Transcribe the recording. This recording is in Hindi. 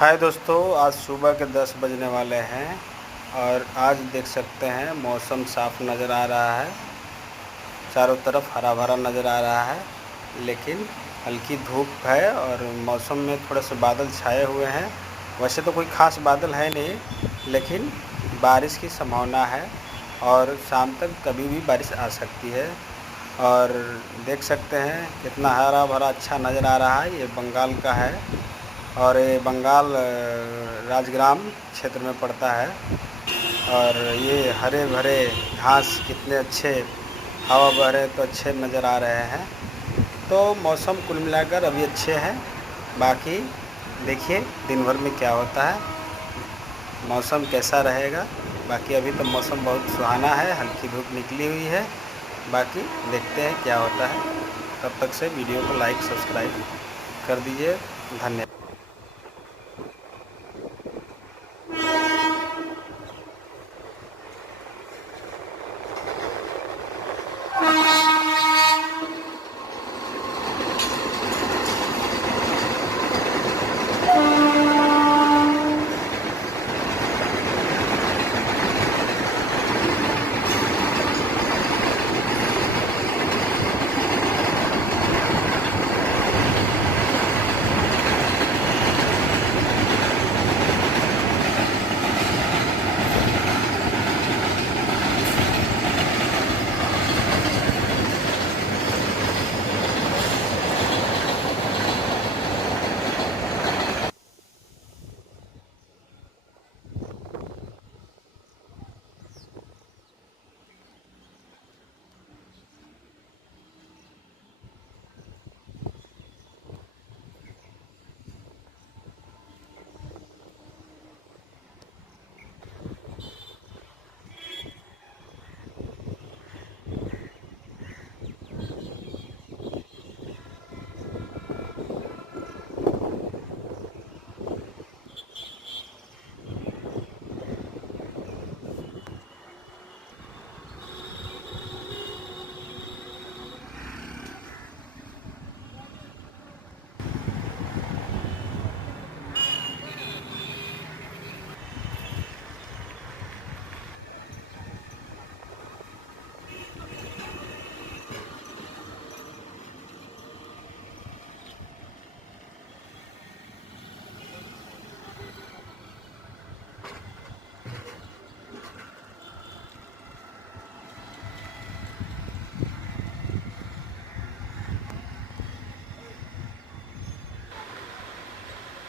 हाय दोस्तों, आज सुबह के 10 बजने वाले हैं और आज देख सकते हैं मौसम साफ़ नज़र आ रहा है। चारों तरफ हरा भरा नज़र आ रहा है, लेकिन हल्की धूप है और मौसम में थोड़े से बादल छाए हुए हैं। वैसे तो कोई ख़ास बादल है नहीं, लेकिन बारिश की संभावना है और शाम तक कभी भी बारिश आ सकती है। और देख सकते हैं कितना हरा भरा अच्छा नज़र आ रहा है। ये बंगाल का है और ये बंगाल राजग्राम क्षेत्र में पड़ता है। और ये हरे भरे घास कितने अच्छे, हवा बह रहे तो अच्छे नज़र आ रहे हैं। तो मौसम कुल मिलाकर अभी अच्छे हैं। बाकी देखिए दिन भर में क्या होता है, मौसम कैसा रहेगा। बाकी अभी तो मौसम बहुत सुहाना है, हल्की धूप निकली हुई है। बाकी देखते हैं क्या होता है। तब तक से वीडियो को लाइक सब्सक्राइब कर दीजिए। धन्यवाद।